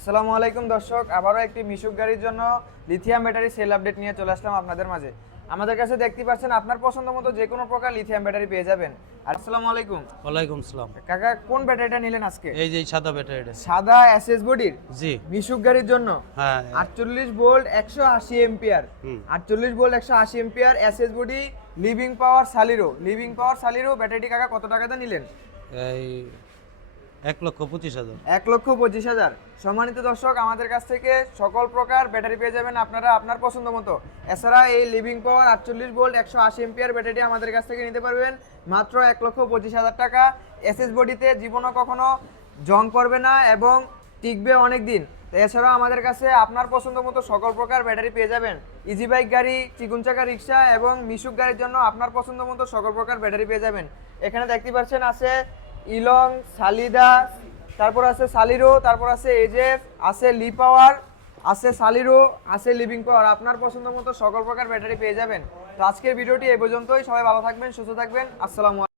আসসালামু আলাইকুম দর্শক, আবারও একটি মিশুক গাড়ির জন্য লিথিয়াম ব্যাটারি সেল আপডেট নিয়ে চলে আসলাম আপনাদের মাঝে। আমাদের কাছে দেখতে পাচ্ছেন আপনার পছন্দ মতো যে কোনো প্রকার লিথিয়াম ব্যাটারি পেয়ে যাবেন। আসসালামু আলাইকুম। ওয়ালাইকুম সালাম। কাকা, কোন ব্যাটারিটা নিলেন আজকে? এই যে সাদা ব্যাটারিটা। সাদা এসএস বডির জি। মিশুক গাড়ির জন্য হ্যাঁ। 48 volt 180 ampere, 48 volt 180 ampere SS body living power সালিরো ব্যাটারিটি কাকা কত টাকাতে নিলেন? এই 1,25,000। 1,25,000। সম্মানিত দর্শক, আমাদের কাছ থেকে সকল প্রকার ব্যাটারি পেয়ে যাবেন আপনারা আপনার পছন্দ মতো। এছাড়া এই লিভিং পাওয়ার 48 ভোল্ট 180 এম্পিয়ার ব্যাটারিটি আমাদের কাছ থেকে নিতে পারবেন মাত্র 1,25,000 টাকা। এসএস বডিতে জীবনও কখনো জং করবে না এবং টিকবে অনেক দিন। এছাড়াও আমাদের কাছে আপনার পছন্দ মতো সকল প্রকার ব্যাটারি পেয়ে যাবেন। ইজি বাইক গাড়ি, চিকুন চাকা রিক্সা এবং মিশুক গাড়ির জন্য আপনার পছন্দ মতো সকল প্রকার ব্যাটারি পেয়ে যাবেন। এখানে দেখতে পাচ্ছেন আছে ইলং, সালিদা, তারপর আছে সালিরো, তারপর আছে এজেফ, আছে লি পাওয়ার, আছে সালিরো, আছে লিভিং পাওয়ার। আপনার পছন্দ মতো সকল প্রকার ব্যাটারি পেয়ে যাবেন। তো আজকের ভিডিওটি এই পর্যন্তই। সবাই ভালো থাকবেন, সুস্থ থাকবেন। আসসালামু আলাইকুম।